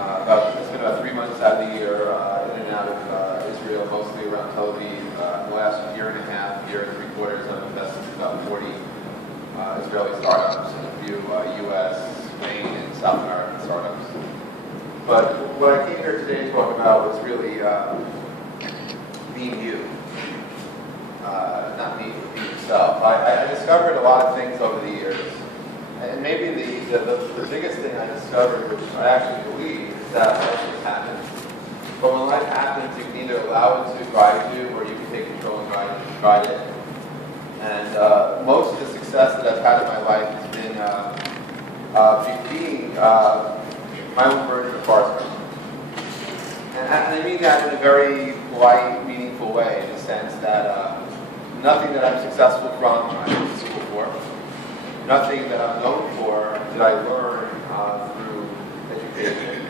It's been about 3 months out of the year in and out of Israel, mostly around Tel Aviv. The last year and a half, year and 3/4, I've invested in about 40 Israeli startups and a few U.S., Spain, and South American startups. But what I came here today to talk about was really being you, not me, but being yourself. I discovered a lot of things over the years. And maybe the biggest thing I discovered, which I actually believe, is that life just happens. But when life happens, you can either allow it to guide you, or you can take control and guide it. And most of the success that I've had in my life has been being my own version of Forrest Gump. And I mean that in a very polite, meaningful way, in the sense that nothing that I'm successful from I went to school for. Nothing that I'm known for did I learn through education.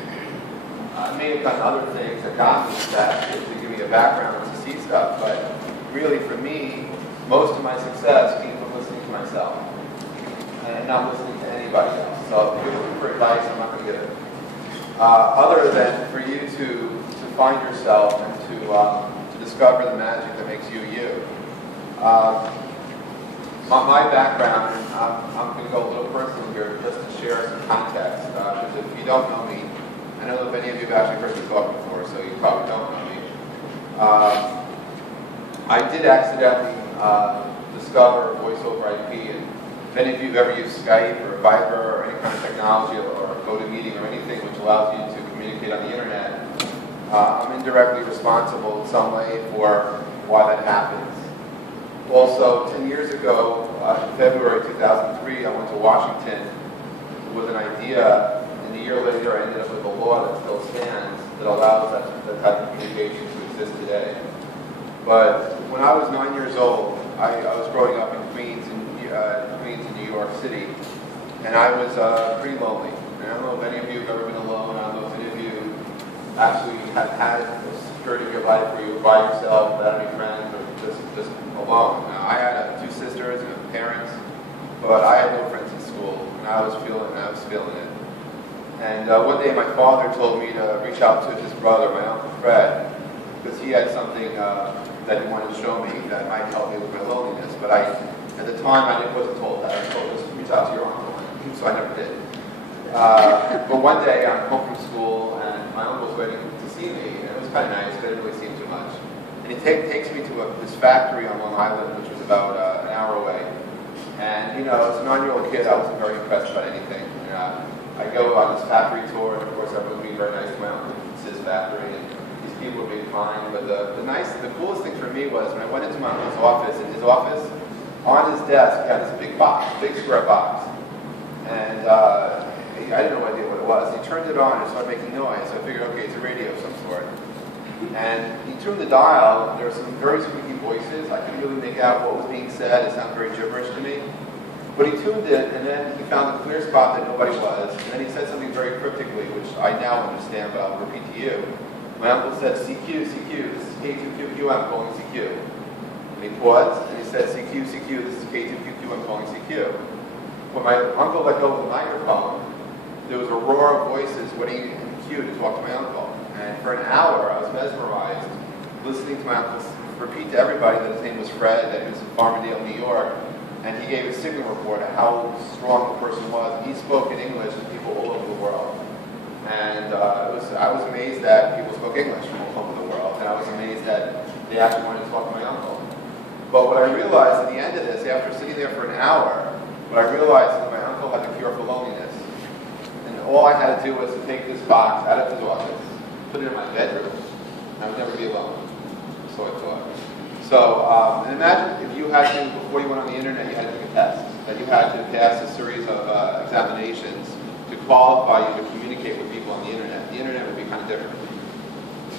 I may have done other things that got me to that, to give me a background to see stuff, but really for me, most of my success came from listening to myself and not listening to anybody else. So if you're looking for advice, I'm not going to give it. Other than for you to find yourself and to discover the magic that makes you you. My background, I'm going to go a little personal here just to share some context. Because if you don't know me, I don't know if any of you have actually heard me talk before, so you probably don't know me. I did accidentally discover voice over IP, and if any of you have ever used Skype or Viber or any kind of technology or GoToMeeting or anything which allows you to communicate on the internet, I'm indirectly responsible in some way for why that happens. Also, 10 years ago, in February 2003, I went to Washington with an idea, and a year later I ended up with a law that still stands that allows that type of communication to exist today. But when I was 9 years old, I was growing up in Queens, in New York City, and I was pretty lonely. And I don't know if any of you have ever been alone. I don't know if any of you actually have had a period of your life where you were by yourself, without any friends, or just alone. Now, I had 2 sisters and parents, but I had no friends in school, and I was feeling it. And one day my father told me to reach out to his brother, my Uncle Fred, because he had something that he wanted to show me that might help me with my loneliness. But at the time, I wasn't told that. I was told, just reach out to your uncle, so I never did. But one day, I'm home from school, and my uncle was waiting to see me, and it was kind of nice, but it didn't really seem too much. And he takes me to this factory on Long Island, which was about an hour away. And, you know, as a 9-year-old kid, I wasn't very impressed by anything. I go on this factory tour, and of course, everyone was being very nice to my uncle. It's his factory, and these people were being fine. But the coolest thing for me was when I went into my uncle's office. In his office, on his desk, he had this big box, big square box. And I didn't know what it was. He turned it on and started making noise. So I figured, okay, it's a radio of some sort. And he tuned the dial, and there were some very squeaky voices. I couldn't really make out what was being said. It sounded very gibberish to me. But he tuned it, and then he found a clear spot that nobody was. And then he said something very cryptically, which I now understand, but I'll repeat to you. My uncle said, CQ, CQ, this is K2QQ, I'm calling CQ. And he paused, and he said, CQ, CQ, this is K2QQ, I'm calling CQ. When my uncle let go of the microphone, there was a roar of voices waiting in queue to talk to my uncle. And for an hour, I was mesmerized, listening to my uncle repeat to everybody that his name was Fred, that he was in Farmingdale, New York, and he gave a signal report of how strong the person was. And he spoke in English to people all over the world. And I was amazed that people spoke English from all over the world, and I was amazed that they actually wanted to talk to my uncle. But what I realized at the end of this, after sitting there for an hour, what I realized is that my uncle had the cure for loneliness. And all I had to do was to take this box out of his office, put it in my bedroom, and I would never be alone. So I thought. So, and imagine if you had to, before you went on the internet, you had to take a test, that you had to pass a series of examinations to qualify you to communicate with people on the internet. The internet would be kind of different.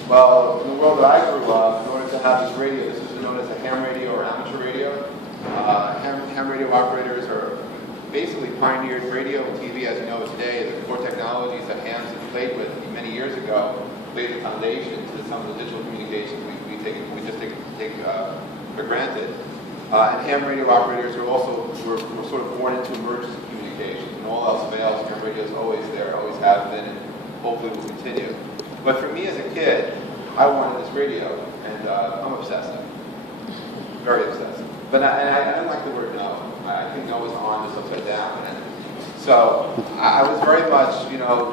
Well, in the world that I grew up, in order to have this radio, this is known as a ham radio or amateur radio. Ham radio operators are basically pioneered radio and TV as you know it today. The core technologies that hams have played with many years ago laid the foundation to some of the digital communications we just take for granted. And ham radio operators are also were sort of born into emergency communications. When all else fails, ham radio is always there, always has been, and hopefully hopefully will continue. But for me as a kid, I wanted this radio, and I'm obsessive, very obsessive. But I don't like the word no. I think no is on, just upside down. And so I was very much,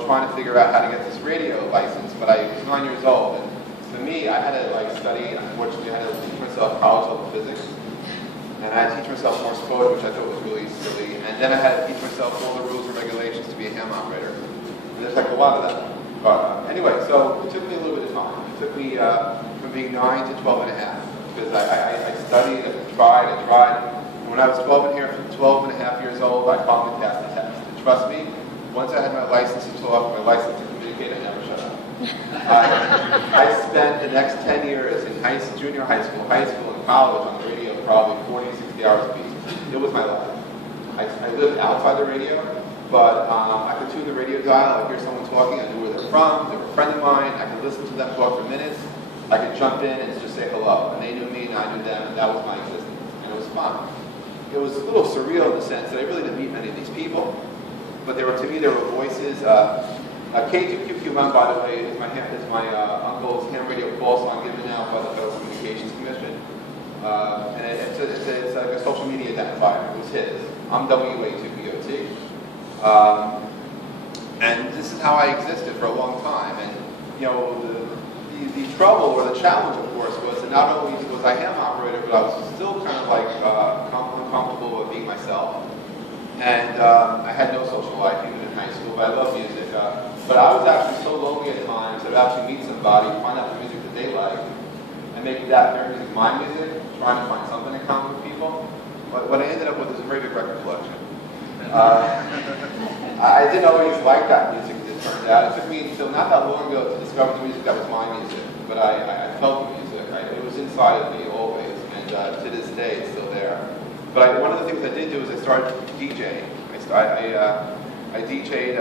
trying to figure out how to get this radio license. But I was 9 years old, and for me, I had to study. Unfortunately, I had to teach myself college level physics, and I had to teach myself Morse code, which I thought was really silly. And then I had to teach myself all the rules and regulations to be a ham operator. And there's a lot of that. But anyway, so it took me a little bit of time. It took me from being 9 to 12 and a half, because I studied, I tried. And when I was 12 and a half years old, I finally passed the test. And trust me, once I had my license to talk, my license to communicate, I never shut up. I spent the next 10 years in junior high school, and college on the radio probably 40, 60 hours a week. It was my life. I lived outside the radio, but I could tune the radio dial, I'd hear someone talking, I knew where they're from, they were a friend of mine, I could listen to them talk for minutes, I could jump in and just say hello, and they knew me and I knew them, and that was my existence, and it was fun. It was a little surreal in the sense that I really didn't meet many of these people, but to me, there were voices. K2QQM, by the way, is my uncle's ham radio call song given out by the Federal Communications Commission. And it's like a social media identifier. It was his. I'm WA2POT. And this is how I existed for a long time. And, the trouble or the challenge, of course, was that not only was I ham operator, but I was still kind of uncomfortable with being myself. And I had no social life even in high school, but I love music. But I was actually so lonely at times that I'd actually meet somebody, find out the music that they like, and make their music my music, trying to find something in common with people. But what I ended up with is a very big record collection. I didn't always like that music, as it turned out. It took me until not that long ago to discover the music that was my music. But I felt the music. It was inside of me always, and to this day it's still there. But one of the things I did do is I started DJing. I DJ'd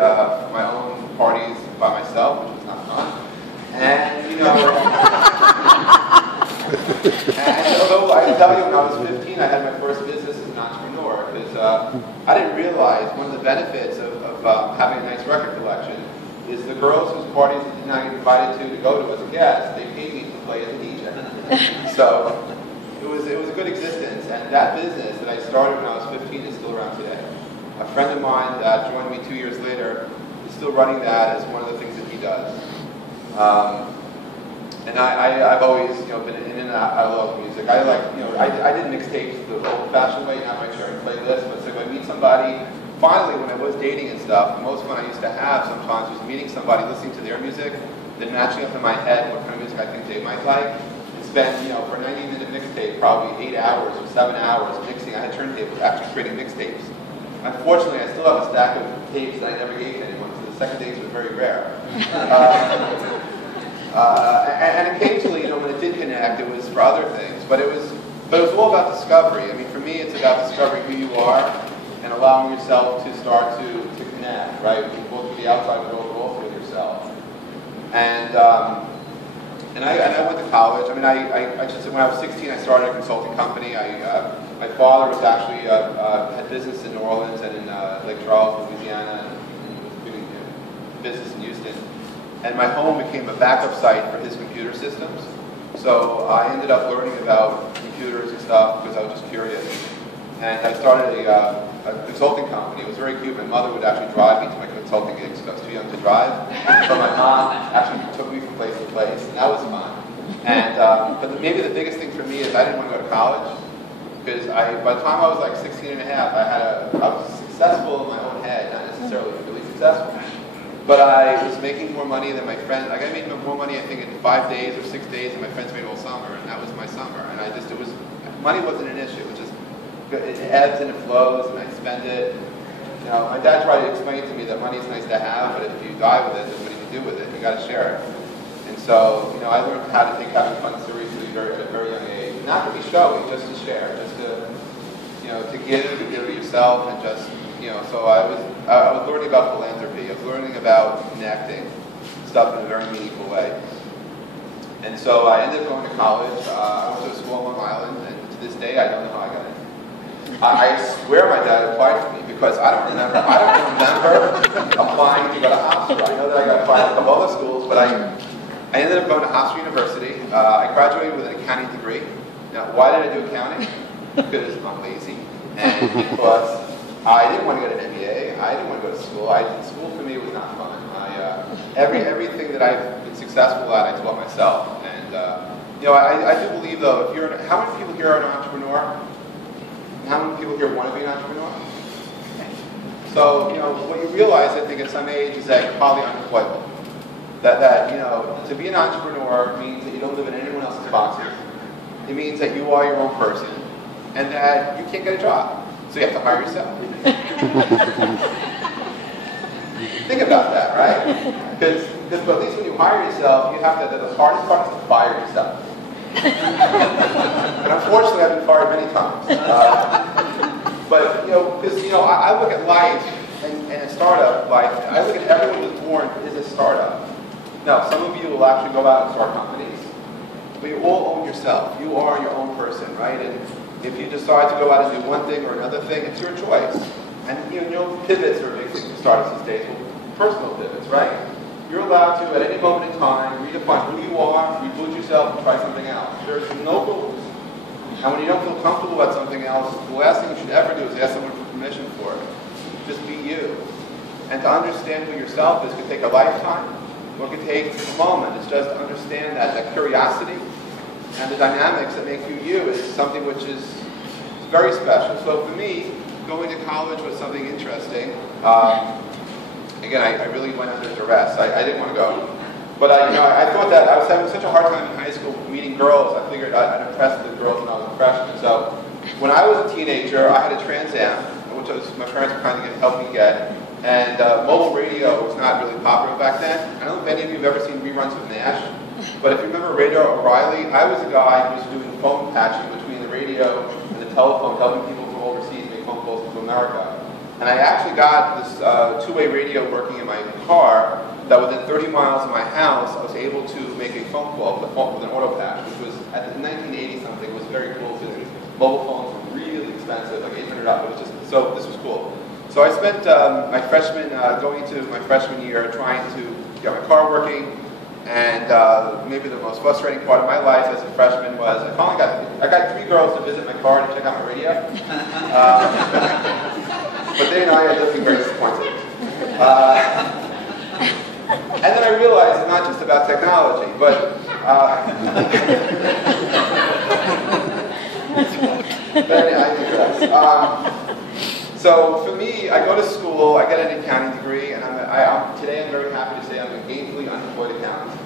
my own parties by myself, which was not fun. And, and although I tell you, when I was 15, I had my first business as an entrepreneur, because I didn't realize one of the benefits of having a nice record collection is the girls whose parties I did not get invited to go to as a guest, they paid me to play as a DJ. So it was a good existence, and that business that I started when I was 15 is still around today. A friend of mine that joined me 2 years later is still running that as one of the things that he does. And I've always been in and out. I love music. I did mixtapes the old-fashioned way, not my sharing playlist, but so if I meet somebody, finally when I was dating and stuff, the most fun I used to have sometimes was meeting somebody, listening to their music, then matching up in my head what kind of music I think they might like. Spent, for a 90-minute mixtape, probably 8 hours or 7 hours mixing. I had turntables, actually creating mixtapes. Unfortunately, I still have a stack of tapes that I never gave to anyone, so the second dates were very rare. And occasionally, when it did connect, it was for other things. But it was all about discovery. I mean, for me, it's about discovering who you are and allowing yourself to start to connect, right? Both with the outside world, but also with yourself. And I went to college. I mean, when I was 16, I started a consulting company. My father was actually had business in New Orleans and in Lake Charles, Louisiana, and was doing business in Houston. And my home became a backup site for his computer systems. So I ended up learning about computers and stuff because I was just curious. And I started a consulting company. It was very cute. My mother would actually drive me to my consulting gigs because I was too young to drive. So my mom actually took me from place to place, and that was fun. And but maybe the biggest thing for me is I didn't want to go to college because by the time I was like 16 and a half, I was successful in my own head, not necessarily really successful. But I was making more money than my friends. Like I made more money, I think, in 5 days or 6 days than my friends made all summer, and that was my summer. And money wasn't an issue. It ebbs and it flows, and I spend it. My dad tried to explain to me that money is nice to have, but if you die with it, there's nothing to do with it. You got to share it. And so, I learned how to take having fun seriously at a very young age. Not to be showy, just to share, just to give to yourself, and just, So I was learning about philanthropy. I was learning about connecting stuff in a very meaningful way. And so I ended up going to college. I went to a school on Long Island, and to this day, I don't know how I got in. I swear my dad applied for me because I don't remember applying to go to Hofstra. I know that I got applied to a couple other schools, but I ended up going to Hofstra University. I graduated with an accounting degree. Now, why did I do accounting? Because I'm lazy, and because I didn't want to get an MBA. I didn't want to go to school. School for me was not fun. Everything that I've been successful at, I taught myself. And I do believe, though, how many people here are an entrepreneur? How many people here want to be an entrepreneur? So, what you realize, I think, at some age is that you're probably unemployable. That to be an entrepreneur means that you don't live in anyone else's boxes. It means that you are your own person, and that you can't get a job. So you have to hire yourself. Think about that, right? Because at least when you hire yourself, you have to, the hardest part is to fire yourself. And unfortunately, I've been fired many times. But, because, I look at life and a startup, like, I look at everyone who's born is a startup. Now, some of you will actually go out and start companies, but you all own yourself. You are your own person, right? And if you decide to go out and do one thing or another thing, it's your choice. And, pivots are a big thing for startups these days. Personal pivots, right? You're allowed to, at any moment in time, redefine who you are, reboot yourself, and try something else. There's no rules. And when you don't feel comfortable about something else, the last thing you should ever do is ask someone for permission for it. Just be you. And to understand who yourself is could take a lifetime, or it could take a moment. It's just to understand that curiosity and the dynamics that make you you is something which is very special. So for me, going to college was something interesting. Again, I really went under duress. I didn't want to go. But I thought that I was having such a hard time in high school meeting girls. I figured I'd impress the girls when I was a freshman. So when I was a teenager, I had a Trans Am, which my parents were kind of helping me get. And mobile radio was not really popular back then. I don't know if any of you have ever seen reruns of Nash. But if you remember Radar O'Reilly, I was a guy who was doing phone patching between the radio and the telephone, helping people from overseas make phone calls to America. And I actually got this two-way radio working in my car that within 30 miles of my house, I was able to make a phone call with an auto patch, which was, at the 1980 something, was very cool because mobile phones were really expensive, like $800, but it was just, so this was cool. So I spent going into my freshman year trying to get my car working, and maybe the most frustrating part of my life as a freshman was I got 3 girls to visit my car to check out my radio. But they and I are looking very disappointed. And then I realized it's not just about technology, but I digress. So for me, I go to school, I get an accounting degree, and today I'm very happy to say I'm a gainfully unemployed accountant.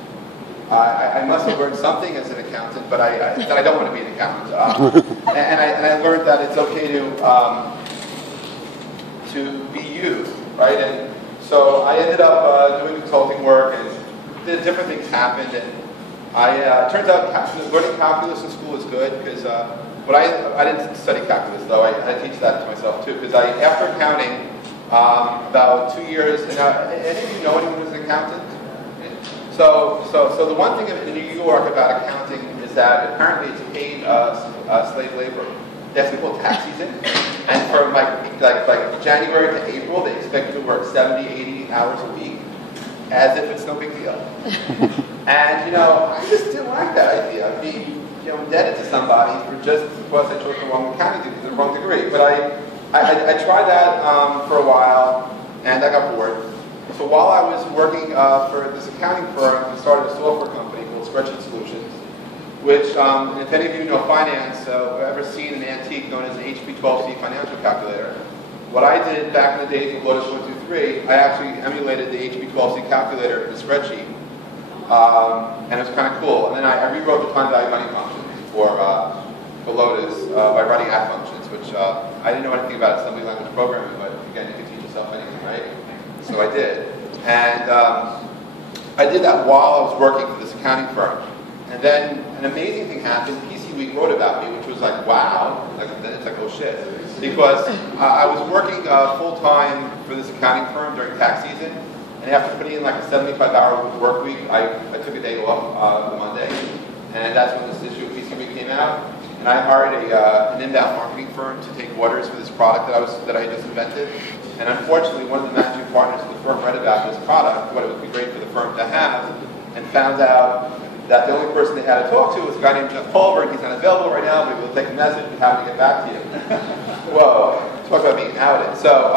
I must have learned something as an accountant, but that I don't want to be an accountant. And I learned that it's okay to be you, right? And so I ended up doing consulting work, and different things happened. And it turns out learning calculus in school is good because, but I didn't study calculus though. I teach that to myself too because after accounting, about 2 years. And any of you know anyone who's an accountant? So the one thing in New York about accounting is that apparently it's paid slave labor. That's called tax season, and from like January to April, they expect you to work 70, 80 hours a week, as if it's no big deal. And I just didn't like that idea of being indebted to somebody just because I chose the wrong accounting degree, the wrong degree. But I tried that for a while, and I got bored. So while I was working for this accounting firm, I started a software company called Spreadsheet Solutions, which, if any of you know finance, ever seen an antique known as an HP-12C financial calculator. What I did back in the days of Lotus 123, I actually emulated the HP-12C calculator in a spreadsheet, and it was kind of cool. And then I rewrote the time value money function for Lotus by writing add functions, which I didn't know anything about assembly language programming, but again, you can teach yourself anything, right? So I did. And I did that while I was working for this accounting firm. And then an amazing thing happened. PC Week wrote about me, which was like, wow. Then it's like, oh shit. Because I was working full-time for this accounting firm during tax season. And after putting in like a 75-hour work week, I took a day off on Monday. And that's when this issue of PC Week came out. and I hired an inbound marketing firm to take orders for this product that I just invented. And unfortunately, one of the managing partners of the firm read about this product, what it would be great for the firm to have, and found out that the only person they had to talk to was a guy named Pulver, and he's not available right now, but he will take a message and have to get back to you. Whoa, talk about being outed. So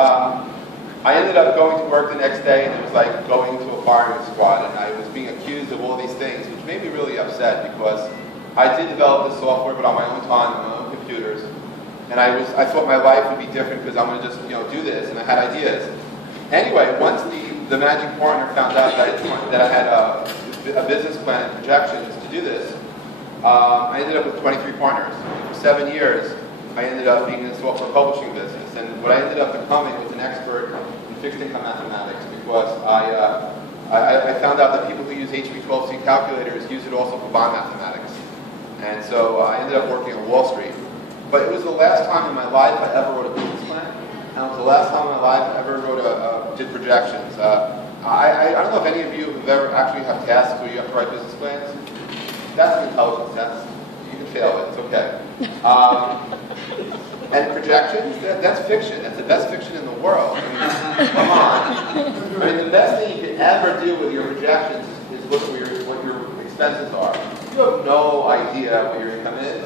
I ended up going to work the next day, and it was like going to a firing squad, and I was being accused of all these things, which made me really upset because I did develop this software, but on my own time, on my own computers, and I thought my life would be different because I'm going to just do this, and I had ideas. Anyway, once the managing partner found out that I had a business plan and projections to do this, I ended up with 23 partners. For 7 years, I ended up being in the software publishing business, and what I ended up becoming was an expert in fixed income mathematics because I found out that people who use HB12C calculators use it also for bond mathematics. And so I ended up working on Wall Street. But it was the last time in my life I ever wrote a business plan, and it was the last time in my life I ever did projections. I don't know if any of you have ever actually have tasks where you have to write business plans. That's an intelligence test. You can fail it, it's okay. And projections, that's fiction. That's the best fiction in the world. I mean, come on. I mean, the best thing you can ever do with your projections is look at what your expenses are. You have no idea what your income is.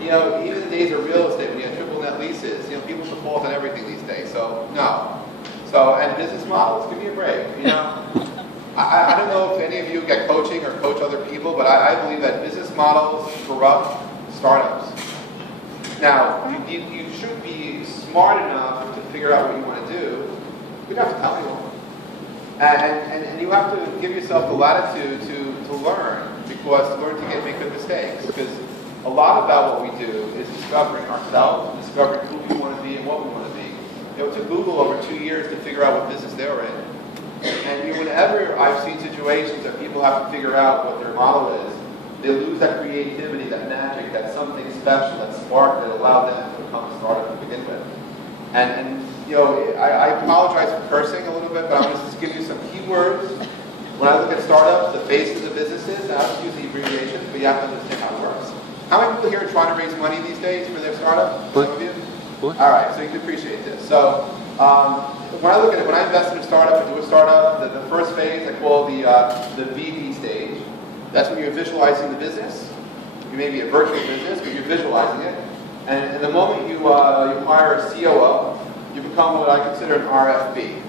Even in the days of real estate, when you have triple net leases, people default on everything these days. So, no. So, and business models, give me a break. I don't know if any of you get coaching or coach other people, but I believe that business models corrupt startups. Now, you should be smart enough to figure out what you want to do. You don't have to tell anyone. And you have to give yourself the latitude to learn, because learn to make good mistakes. Because a lot about what we do is discovering ourselves, discovering who we want to be and what we want to be. It took Google over 2 years to figure out what business they were in. And whenever I've seen situations that people have to figure out what their model is, they lose that creativity, that magic, that something special, that spark that allowed them to become a startup to begin with. And I apologize for cursing a little bit, but I'm going to just give you some keywords. When I look at startups, the faces of businesses, and I don't use the abbreviations, but you have to understand how it works. How many people here are trying to raise money these days for their startup? Some of you? All right, so you can appreciate this. So when I invest in a startup, I do a startup, the first phase I call the VB stage. That's when you're visualizing the business. You may be a virtual business, but you're visualizing it. And the moment you hire a COO, you become what I consider an RFB.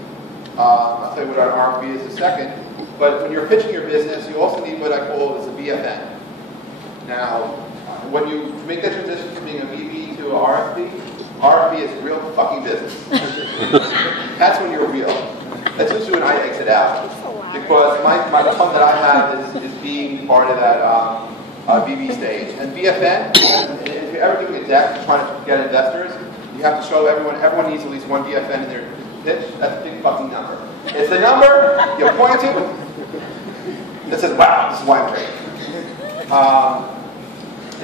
I'll tell you what an RFB is in a second. But when you're pitching your business, you also need what I call as a BFN. Now, when you make that transition from being a VB to a RFB is real fucking business. That's when you're real. That's usually when I exit out. Because my fun that I have is being part of that VB stage. And BFN, if you're ever doing a deck trying to get investors, you have to show everyone needs at least one BFN in their pitch. That's a big fucking number. It's the number you point to that says, wow, this is why I'm great.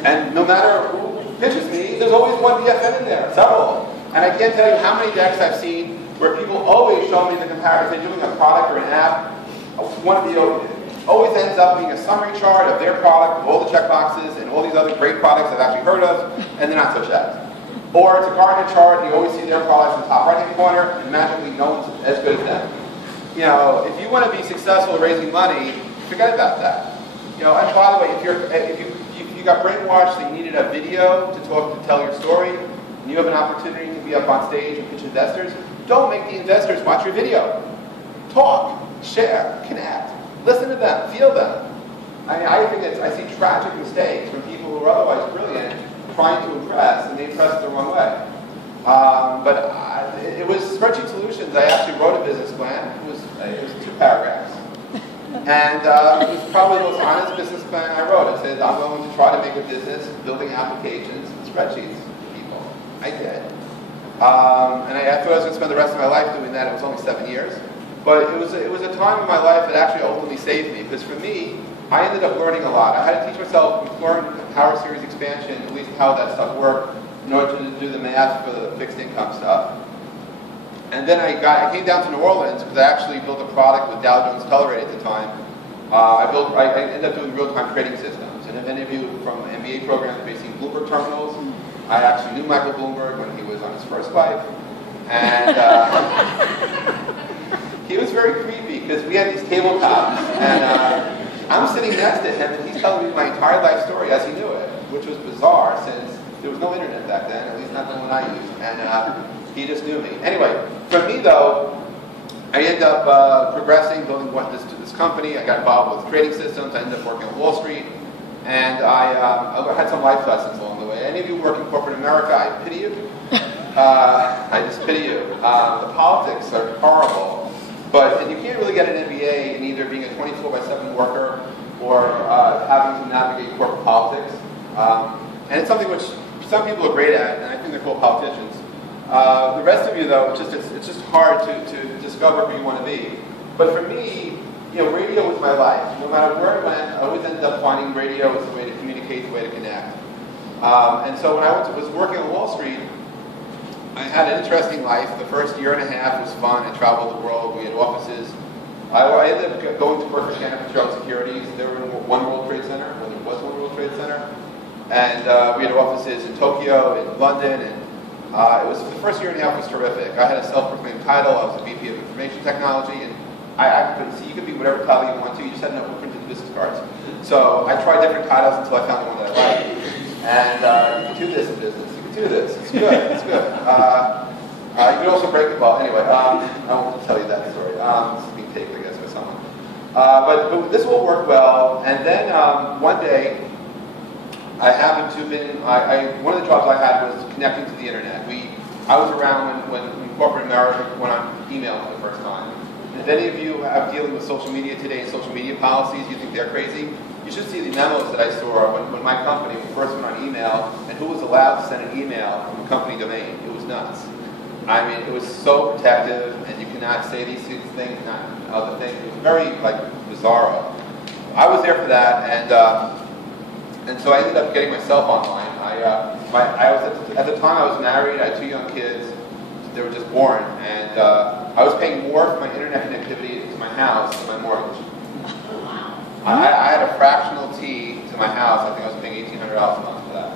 And no matter who pitches me, there's always one BFN in there, several. And I can't tell you how many decks I've seen where people always show me the comparison. They're doing a product or an app. One of the always ends up being a summary chart of their product, all the checkboxes, and all these other great products I've actually heard of, and they're not so checked. Or it's a Gartner chart, and you always see their products in the top right-hand corner, and magically no one's as good as them. If you want to be successful at raising money, forget about that. And by the way, if you got brainwashed that you needed a video to tell your story, and you have an opportunity to be up on stage and pitch investors, don't make the investors watch your video. Talk, share, connect, listen to them, feel them. I see tragic mistakes from people who are otherwise brilliant trying to impress, and they impress the wrong way. It was Spreadsheet Solutions. I actually wrote a business plan. It was 2 paragraphs. And it was probably the most honest business plan I wrote. It said, I'm going to try to make a business building applications and spreadsheets for people. I did. And I thought I was going to spend the rest of my life doing that. It was only 7 years. But it was a time in my life that actually ultimately saved me. Because for me, I ended up learning a lot. I had to teach myself, learn power series expansion, at least how that stuff worked, in order to do the math for the fixed income stuff. And then I came down to New Orleans because I actually built a product with Dow Jones Telerate at the time. I ended up doing real-time trading systems. And if any of you from MBA programs may see Pulver terminals, I actually knew Michael Bloomberg when he was on his first wife. And he was very creepy because we had these tabletops. And I'm sitting next to him and he's telling me my entire life story as he knew it, which was bizarre since there was no internet back then, at least not the one I used. And he just knew me. Anyway, for me though, I ended up progressing, building this company. I got involved with trading systems. I ended up working on Wall Street. And I had some life lessons along the way. Any of you work in corporate America, I pity you. I just pity you. The politics are horrible. And you can't really get an MBA in either being a 24/7 worker or having to navigate corporate politics. And it's something which some people are great at, and I think they're called politicians. The rest of you, though, it's just hard to discover who you want to be. But for me, radio was my life. No matter where I went, I always ended up finding radio as a way to communicate, the way to connect. And so when I was working on Wall Street, I had an interesting life. The first year and a half was fun. I traveled the world. We had offices. I ended up going to work for Canada Patrol Securities. They were in One World Trade Center, when there was One World Trade Center. And we had offices in Tokyo, in London, and the first year and a half was terrific. I had a self-proclaimed title. I was a VP of Information Technology, and you could be whatever title you want to. You just had enough printed business cards. So I tried different titles until I found the one that I liked. And you can do this in business. You can do this. It's good. It's good. You can also break the ball. Anyway, I won't tell you that story. This is being taped, I guess, by someone. But this will work well. And then one day, I happened to have been, one of the jobs I had was connecting to the internet. I was around when corporate America went on email for the first time. And if any of you are dealing with social media today and social media policies, you think they're crazy, you should see the memos that I saw when my company first went on email and who was allowed to send an email from a company domain. It was nuts. I mean, it was so protective, and you cannot say these things, not other things. It was very, bizarro. I was there for that, and so I ended up getting myself online. At the time I was married. I had 2 young kids. They were just born, and I was paying more for my internet connectivity to my house than my mortgage. I had a fractional T to my house. I think I was paying $1,800 a month for that.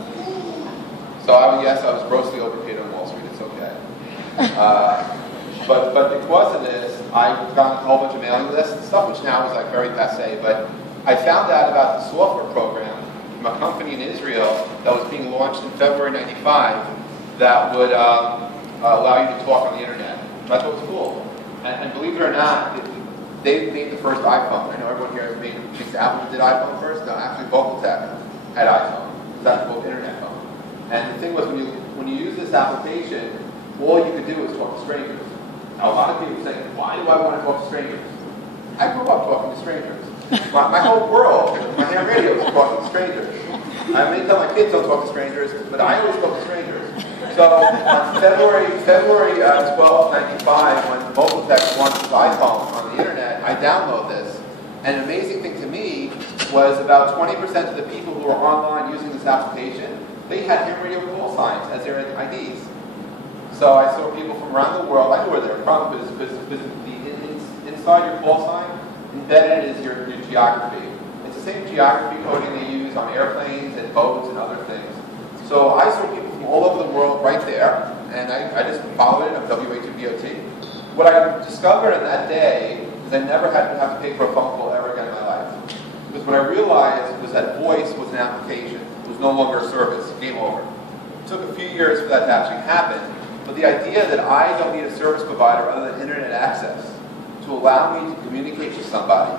So I was grossly overpaid on Wall Street. It's okay. But because of this, I got a whole bunch of mailing lists and stuff, which now is very passé. But I found out about the software program from a company in Israel that was being launched in February '95 that would allow you to talk on the internet. I thought it was cool. And believe it or not, they made the first iPhone. I know everyone here thinks Apple did iPhone first. No, actually Vocaltech had iPhone. That's called internet phone. And the thing was, when you use this application, all you could do was talk to strangers. Now, a lot of people say, why do I want to talk to strangers? I grew up talking to strangers. My whole world, my ham radio is talking to strangers. I may tell my kids don't talk to strangers, but I always talk to strangers. So on February 12, '95, when Vocaltech launched its iPhone on the internet, I download this. And an amazing thing to me was about 20% of the people who were online using this application, they had ham radio call signs as their IDs. So I saw people from around the world. I knew where they were from because inside your call sign, embedded is your geography. It's the same geography coding they use on airplanes and boats and other things. So I saw people from all over the world right there, and I just followed it on WA2BOT. What I discovered in that day is I never had to have to pay for a phone call ever again in my life. Because what I realized was that voice was an application. It was no longer a service. Game over. It took a few years for that to actually happen. But the idea that I don't need a service provider other than internet access to allow me to communicate with somebody,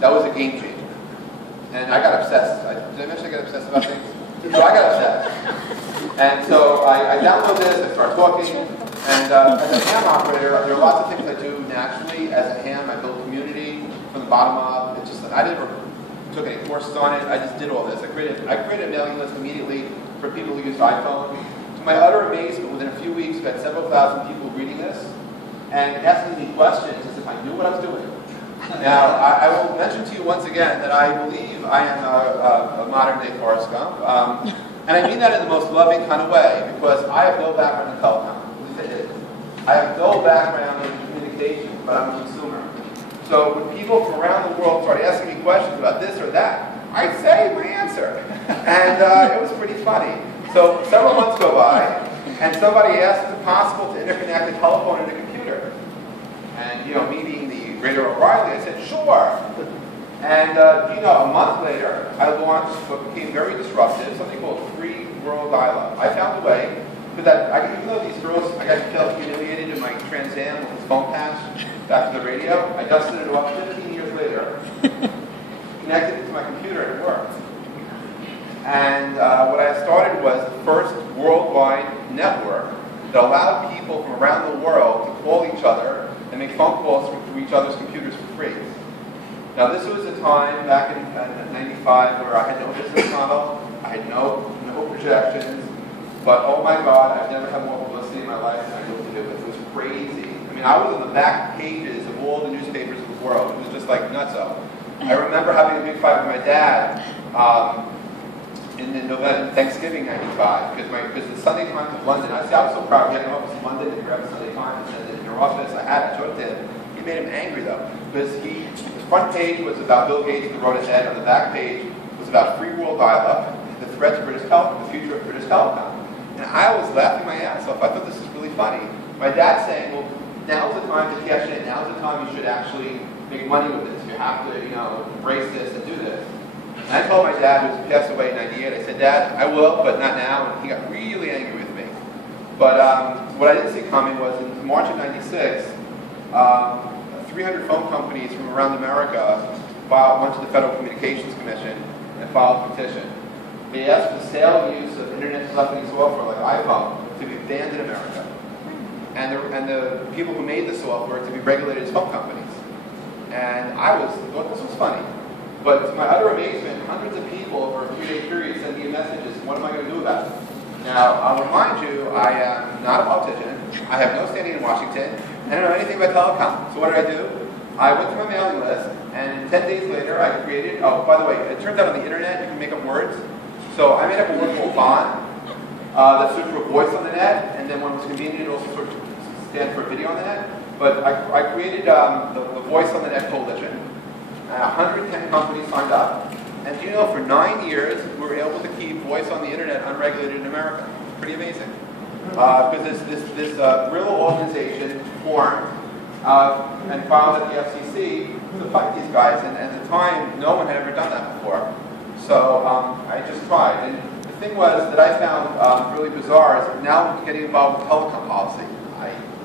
that was a game changer. And I got obsessed. Did I mention I got obsessed about things? So I got obsessed. And so I download this, I start talking, and as a ham operator, there are lots of things I do naturally. As a ham, I build community from the bottom up. It's just I never took any courses on it. I just did all this. I created a mailing list immediately for people who used iPhone. To my utter amazement, within a few weeks, we had several thousand people reading this and asking me questions as if I knew what I was doing. Now, I will mention to you once again that I believe I am a modern-day Forrest Gump. And I mean that in the most loving kind of way, because I have no background in telecom. At least I did. I have no background in communication, but I'm a consumer. So when people from around the world start asking me questions about this or that, I say my answer. somebody asked, is it possible to interconnect a telephone and a computer? And, you know, meeting the greater O'Reilly, I said, sure. And, you know, a month later, I launched what became very disruptive, something called free world dial-up. I found a way, because even though these girls, I got humiliated in my Trans Am with this phone patch back to the radio, I dusted it off 15 years later, connected it to my computer, and it worked. And what I started was the first worldwide network that allowed people from around the world to call each other and make phone calls to each other's computers for free. Now this was a time back in 95 where I had no business model, I had no projections, but oh my God, I've never had more publicity in my life than I knew what to do with. It was crazy. I mean, I was on the back pages of all the newspapers of the world. It was just like nutso. I remember having a big fight with my dad in November, Thanksgiving '95, because the Sunday Times of London, I was so proud. We had an office in London, and you have a Sunday Times, and in your office, I had it, showed it to him. He made him angry though, because his front page was about Bill Gates and the road ahead. On the back page was about free world dial-up, the threat to British Telecom, the future of British Telecom. And I was laughing my ass off. I thought this was really funny. My dad saying, well, now's the time to cash in. Now's the time you should actually make money with this. You have to, you know, embrace this and do this. And I told my dad, who passed away in '98, I said, Dad, I will, but not now. And he got really angry with me. But what I didn't see coming was in March of '96, 300 phone companies from around America went to the Federal Communications Commission and filed a petition. They asked for the sale and use of internet telephony software like iPhone to be banned in America. And the people who made the software to be regulated as phone companies. And I thought this was funny. But to my utter amazement, hundreds of people over a few-day period sent me messages, what am I going to do about it? Now, I'll remind you, I am not a politician. I have no standing in Washington. I don't know anything about telecom. So what did I do? I went to my mailing list, and 10 days later, I created, oh, by the way, it turns out on the internet, you can make up words. So I made up a word called bond that stood for a voice on the net, and then when it was convenient, it also sort of stand for video on the net. But I created the Voice on the Net Coalition. 110 companies signed up. And do you know, for 9 years, we were able to keep voice on the internet unregulated in America. Pretty amazing. Because this real organization formed and filed at the FCC to fight these guys. And at the time, no one had ever done that before. So I just tried. And the thing was that I found really bizarre is now I'm getting involved with telecom policy.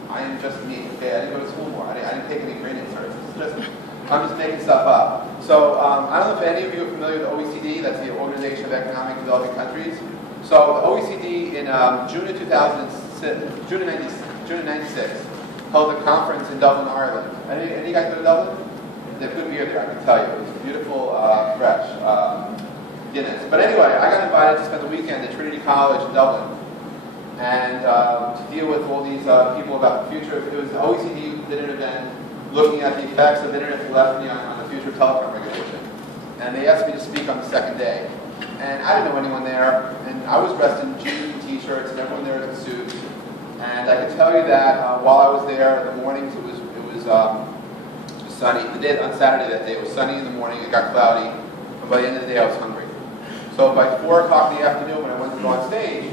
I am just me. Okay, I didn't go to school more. I didn't take any training certs. I'm just making stuff up. So I don't know if any of you are familiar with the OECD. That's the Organization of Economic Developing Countries. So the OECD in June of '96 held a conference in Dublin, Ireland. Any of you guys go to Dublin? They have good beer there, I can tell you. It was beautiful, fresh Guinness. But anyway, I got invited to spend the weekend at Trinity College in Dublin and to deal with all these people about the future. It was the OECD did an event looking at the effects of internet telephony on the future of telecom regulation. And they asked me to speak on the second day. And I didn't know anyone there, and I was dressed in jeans and t-shirts, and everyone there was in suits. And I can tell you that while I was there in the mornings, it was sunny. On Saturday that day, it was sunny in the morning. It got cloudy, and by the end of the day, I was hungry. So by 4 o'clock in the afternoon, when I went to go on stage,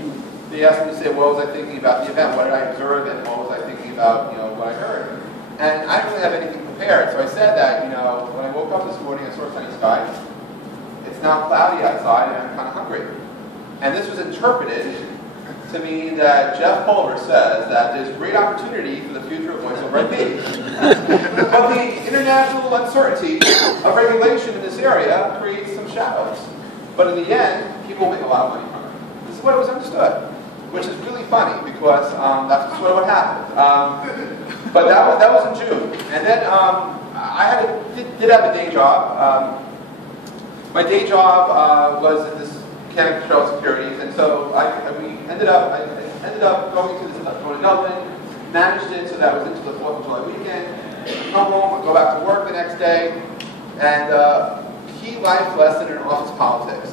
they asked me to say, what was I thinking about the event? What did I observe, and what was I thinking about, you know, what I heard? And I didn't really have anything prepared, so I said that, you know, when I woke up this morning, I saw sunny skies. It's now cloudy outside, and I'm kind of hungry. And this was interpreted to mean that Jeff Pulver says that there's great opportunity for the future of voice over IP. But the international uncertainty of regulation in this area creates some shadows. But in the end, people make a lot of money from it. This is what was understood, which is really funny because that's sort of what happened. But that was in June. And then I did have a day job. My day job was in this mechanical control securities, and so I ended up going to Dublin, managed it so that was into the 4th of July weekend. Come home, go back to work the next day, and key life lesson in office politics.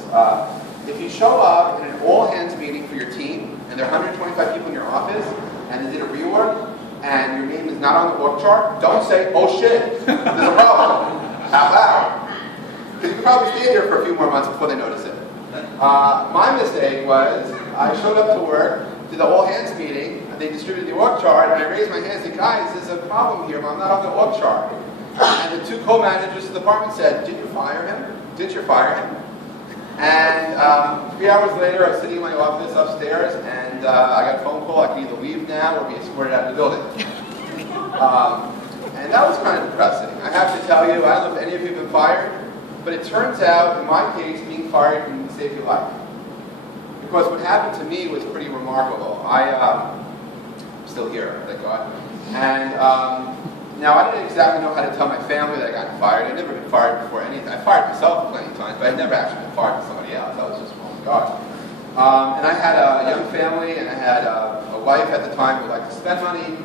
If you show up in an all-hands meeting for your team, and there are 125 people in your office, and they did a reorg, and your name is not on the org chart, don't say, oh shit, there's a problem, out loud. Because you could probably stay there for a few more months before they notice it. My mistake was I showed up to work to the all-hands meeting, and they distributed the org chart, and I raised my hand and said, guys, there's a problem here, I'm not on the org chart. And the two co-managers of the department said, didn't you fire him? Didn't you fire him? And 3 hours later, I was sitting in my office upstairs, and I got a phone call, I can either leave now or be escorted out of the building. And that was kind of depressing. I have to tell you, I don't know if any of you have been fired, but it turns out, in my case, being fired can save your life. Because what happened to me was pretty remarkable. I'm still here, thank God. And now I didn't exactly know how to tell my family that I got fired. I'd never been fired before anything. I fired myself plenty of times, but I'd never actually been fired by somebody else. I was just, oh my gosh. And I had a young family, and I had a wife at the time who liked to spend money.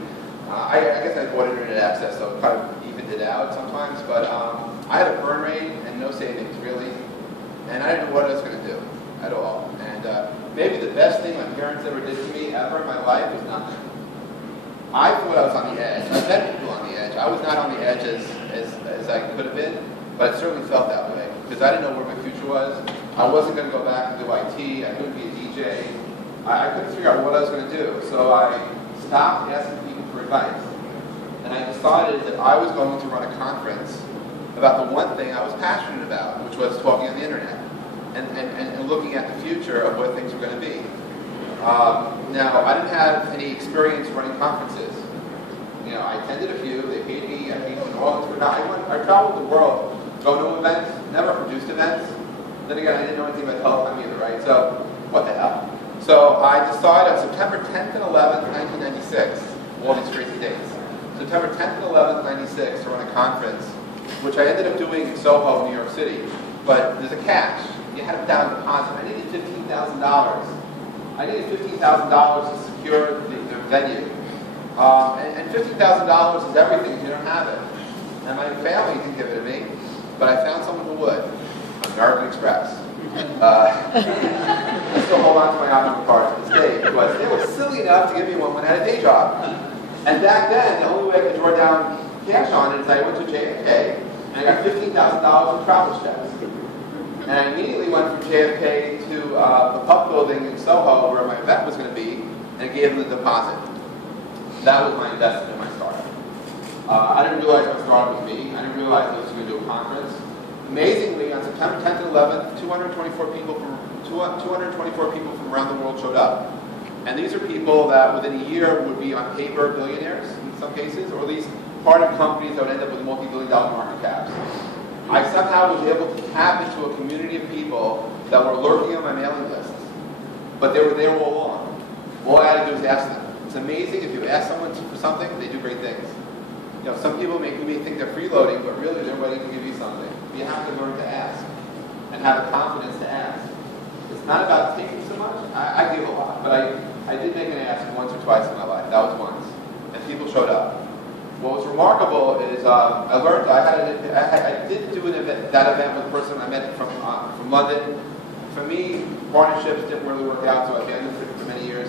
I guess I bought internet access, so it kind of evened it out sometimes. But I had a burn rate and no savings, really. And I didn't know what I was going to do at all. And maybe the best thing my parents ever did to me ever in my life was nothing. I thought I was on the edge. I met people on the edge. I was not on the edge as I could have been, but I certainly felt that way because I didn't know where my future was. I wasn't going to go back and do IT. I couldn't be a DJ. I couldn't figure out what I was going to do. So I stopped asking people for advice. And I decided that I was going to run a conference about the one thing I was passionate about, which was talking on the internet and looking at the future of what things were going to be. Now, I didn't have any experience running conferences. You know, I attended a few. They paid me. I came to New Orleans. I traveled the world, go to events, never produced events. Then again, I didn't know anything about telecom either, right? So, what the hell? So, I decided on September 10th and 11th, 1996, all these crazy dates. September 10th and 11th, 96, to run a conference, which I ended up doing in Soho, New York City. But there's a catch. You had to down deposit. I needed $15,000. I needed $15,000 to secure the venue. And $15,000 is everything if you don't have it. And my family didn't give it to me, but I found someone who would. American Express. I still hold on to my Optima card to this day because they were silly enough to give me one when I had a day job. And back then, the only way I could draw down cash on it is I went to JFK and I got $15,000 in travel checks. And I immediately went from JFK to the pub building in Soho where my event was going to be and gave them the deposit. That was my investment in my startup. I didn't realize my startup was me. I didn't realize I was going to do a conference. Amazingly, on September 10th and 11th, 224 people from around the world showed up. And these are people that within a year would be on paper billionaires in some cases, or at least part of companies that would end up with multi-billion-dollar market caps. I somehow was able to tap into a community of people that were lurking on my mailing lists. But they were there all along. All I had to do was ask them. It's amazing if you ask someone for something, they do great things. You know, some people may think they're freeloading, but really they're ready to give you something. You have to learn to ask and have the confidence to ask. It's not about taking so much. I give a lot, but I did make an ask once or twice in my life. That was once. And people showed up. What was remarkable is I learned, I did do that event with a person I met from London. For me, partnerships didn't really work out, so I abandoned it for many years.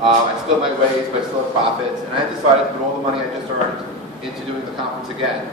I split my ways, but I still had profits, and I decided to put all the money I just earned into doing the conference again.